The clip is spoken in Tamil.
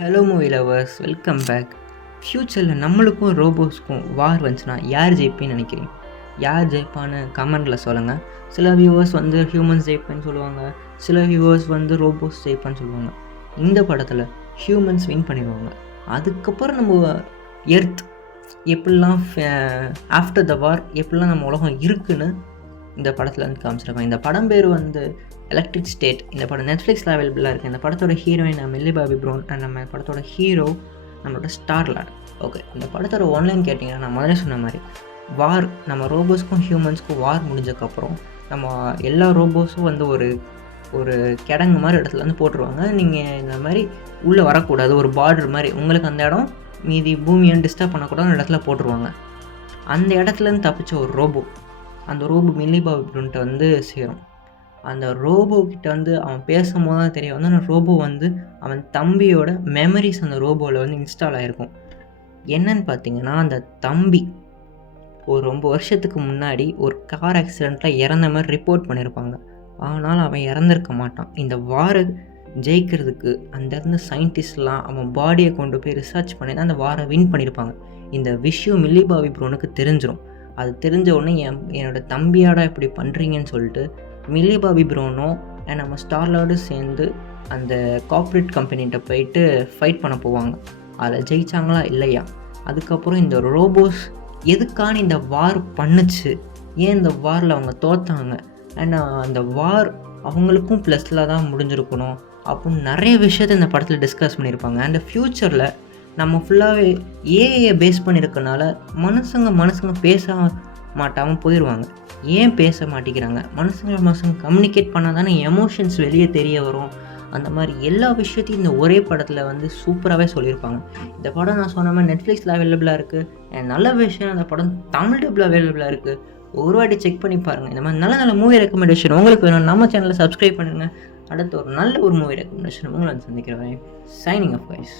Hello movie lovers, welcome back. ஃப்யூச்சரில் நம்மளுக்கும் ரோபோஸ்க்கும் வார் வந்துச்சுன்னா யார் ஜெயிப்பேன்னு நினைக்கிறீங்க? யார் ஜெயிப்பான்னு கமெண்டில் சொல்லுங்கள். சில வியூவர்ஸ் வந்து ஹியூமன்ஸ் ஜெயிப்பேன்னு சொல்லுவாங்க, சில வியூவர்ஸ் வந்து ரோபோஸ் ஜெயிப்பான்னு சொல்லுவாங்க. இந்த படத்தில் ஹியூமன்ஸ் வின் பண்ணிடுவாங்க. அதுக்கப்புறம் நம்ம எர்த் எப்படிலாம் ஆஃப்டர் த வார் எப்படிலாம் நம்ம உலகம் இருக்குன்னு இந்த படத்தில் வந்து காமிச்சிருக்காங்க. இந்த படம் பேர் வந்து எலக்ட்ரிக் ஸ்டேட். இந்த படம் நெட்ஃப்ளிக்ஸில் அவைலபிளாக இருக்குது. இந்த படத்தோட heroine milli Bobby brown and நம்ம படத்தோட ஹீரோ நம்மளோட ஸ்டார்லார்ட். ஓகே, இந்த படத்தோட ஒன்லைன் கேட்டிங்கன்னா நான் முதல்ல சொன்ன மாதிரி வார், நம்ம ரோபோஸ்க்கும் ஹியூமன்ஸ்க்கும் வார் முடிஞ்சதுக்கப்புறம் நம்ம எல்லா ரோபோஸும் வந்து ஒரு கிடங்கு மாதிரி இடத்துல வந்து போட்டுருவாங்க. நீங்கள் இந்த மாதிரி உள்ளே வரக்கூடாது, ஒரு பார்டர் மாதிரி உங்களுக்கு அந்த இடம் மீதி பூமியை டிஸ்டர்ப் பண்ணக்கூடாது இடத்துல போட்டுருவாங்க. அந்த இடத்துலேருந்து தப்பிச்ச ஒரு ரோபோ, அந்த ரோபோ மில்லி பாபி ப்ரௌன்ட்ட வந்து சேரும். அந்த ரோபோ கிட்ட வந்து அவன் பேசும்போது தான் தெரிய வந்து அந்த ரோபோ வந்து அவன் தம்பியோட மெமரிஸ் அந்த ரோபோவில் வந்து இன்ஸ்டால் ஆகிருக்கும். என்னன்னு பார்த்தீங்கன்னா, அந்த தம்பி ஒரு ரொம்ப வருஷத்துக்கு முன்னாடி ஒரு கார் ஆக்சிடெண்ட்டில் இறந்த மாதிரி ரிப்போர்ட் பண்ணியிருப்பாங்க. ஆனால் அவன் இறந்துருக்க மாட்டான். இந்த வாரை ஜெயிக்கிறதுக்கு அந்த இருந்த சயின்டிஸ்ட்லாம் அவன் பாடியை கொண்டு போய் ரிசர்ச் பண்ணி தான் அந்த வாரை வின் பண்ணியிருப்பாங்க. இந்த விஷயம் மில்லி பாபி ப்ரௌனுக்கு தெரிஞ்சிடும். அது தெரிஞ்ச உடனே என்னோட தம்பியாடா இப்படி பண்ணுறீங்கன்னு சொல்லிட்டு மில்லி பாபி ப்ரௌனும் அண்ட் நம்ம ஸ்டார்லார்டும் சேர்ந்து அந்த கார்ப்பரேட் கம்பெனிகிட்ட போயிட்டு ஃபைட் பண்ண போவாங்க. அதில் ஜெயித்தாங்களா இல்லையா, அதுக்கப்புறம் இந்த ரோபோஸ் எதுக்கான இந்த வார் பண்ணுச்சு, ஏன் இந்த வாரில் அவங்க தோற்றாங்க, அண்ட் அந்த வார் அவங்களுக்கும் ப்ளஸில் தான் முடிஞ்சிருக்கணும் அப்படின்னு நிறைய விஷயத்த இந்த படத்தில் டிஸ்கஸ் பண்ணியிருப்பாங்க. அண்ட் ஃப்யூச்சரில் நம்ம ஃபுல்லாகவே ஏஐயை பேஸ் பண்ணியிருக்கனால மனுஷங்க பேச மாட்டாமல் போயிடுவாங்க. ஏன் பேச மாட்டேங்கிறாங்க? மனுஷங்க கம்யூனிகேட் பண்ணால் தானே எமோஷன்ஸ் வெளியே தெரிய வரும். அந்த மாதிரி எல்லா விஷயத்தையும் இந்த ஒரே படத்தில் வந்து சூப்பராகவே சொல்லியிருப்பாங்க. இந்த படம் நான் சொன்ன மாதிரி நெட்ஃப்ளிக்ஸில் அவைலபிளாக இருக்குது. நல்ல விஷயம், அந்த படம் தமிழ் டப்பில் அவைலபிளாக இருக்குது. ஒரு வாட்டி செக் பண்ணி பாருங்கள். இந்த மாதிரி நல்ல நல்ல மூவி ரெக்கமெண்டேஷன் உங்களுக்கு வேணும், நம்ம சேனலை சப்ஸ்கிரைப் பண்ணுங்கள். அடுத்து ஒரு நல்ல ஒரு மூவி ரெக்கமெண்டேஷன் உங்களை வந்து சந்திக்கிறேன். Signing off guys.